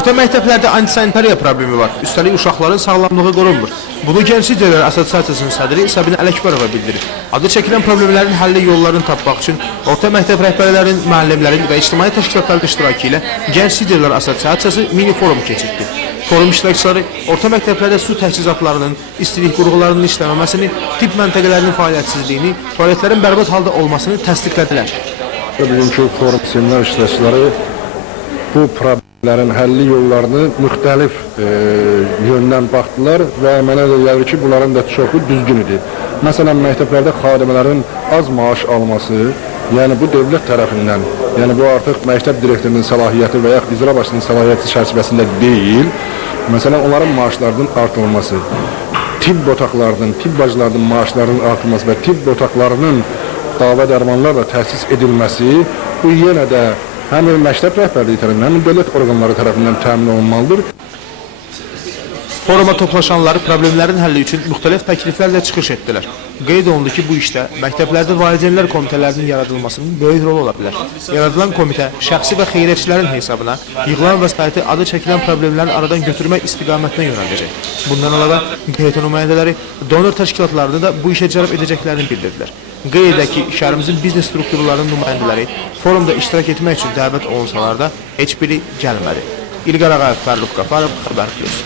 Orta məktəblərdə antisanitariya problemi var. Üstəlik uşaqların sağlamlığı qorunmur. Bunu Gənc Liderlər Assosiasiyasının sədri Sabinə Ələkbərova bildirir. Adı çəkilən problemlərin həlli yollarını tapmaq üçün orta məktəb rəhbərlərinin, müəllimlərin və ictimai təşkilatların iştirakı ilə Gənc Liderlər Assosiasiyası mini forum keçirdi. Forum iştirakçıları orta məktəblərdə su təchizatlarının, istilik qurğularının işləməməsini, tibb məntəqələrinin fəaliyyətsizliyini, tualetlərin bərbad halda olmasını təsdiqlədilər. Bugünkü forum seminar iştirakçıları bu problemlərin həlli yollarını müxtəlif yöndən baxdılar və mənə də gəlir ki, bunların da çoxu düzgün idi. Məsələn, məktəblərdə xadimələrin az maaş alması, yəni bu dövlət tərəfindən, yəni bu artıq məktəb direktorunun səlahiyyəti və yaxud icra başçısının səlahiyyəti çərçivəsində deyil. Məsələn, onların maaşlarının artırılması, tibb otaqlarının, tibb bacılarının maaşlarının artırılması və tibb otaqlarının dava dərmanlarla təsis edilməsi, bu yenə də həm məktəb rəhbərliyi tərəfindən, həm dövlət orqanları tərəfindən təmin olunmalıdır. Foruma toplaşanlar problemlərin həlli üçün müxtəlif təkliflərlə çıxış etdilər. Qeyd olundu ki, bu işdə məktəblərdə valideynlər komitələrinin yaradılmasının böyük rolu ola bilər. Yaradılan komitə şəxsi və xeyriyyətçilərin hesabına yığılan vəsaiti adı çəkilən problemlərin aradan götürmək istiqamətinə yönəldəcək. Bundan əlavə QHT nümayəndələri donor təşkilatlarını da bu işə cəlb edəcəklərini bildirdilər. Qeyd edək ki, şəhərimizin biznes strukturlarının nümayəndələri forumda iştirak etmək üçün dəvət olunsalar da heç biri gəlmədi. İlqar Ağayev, Fərruh Qafarov, Xəbər Plus.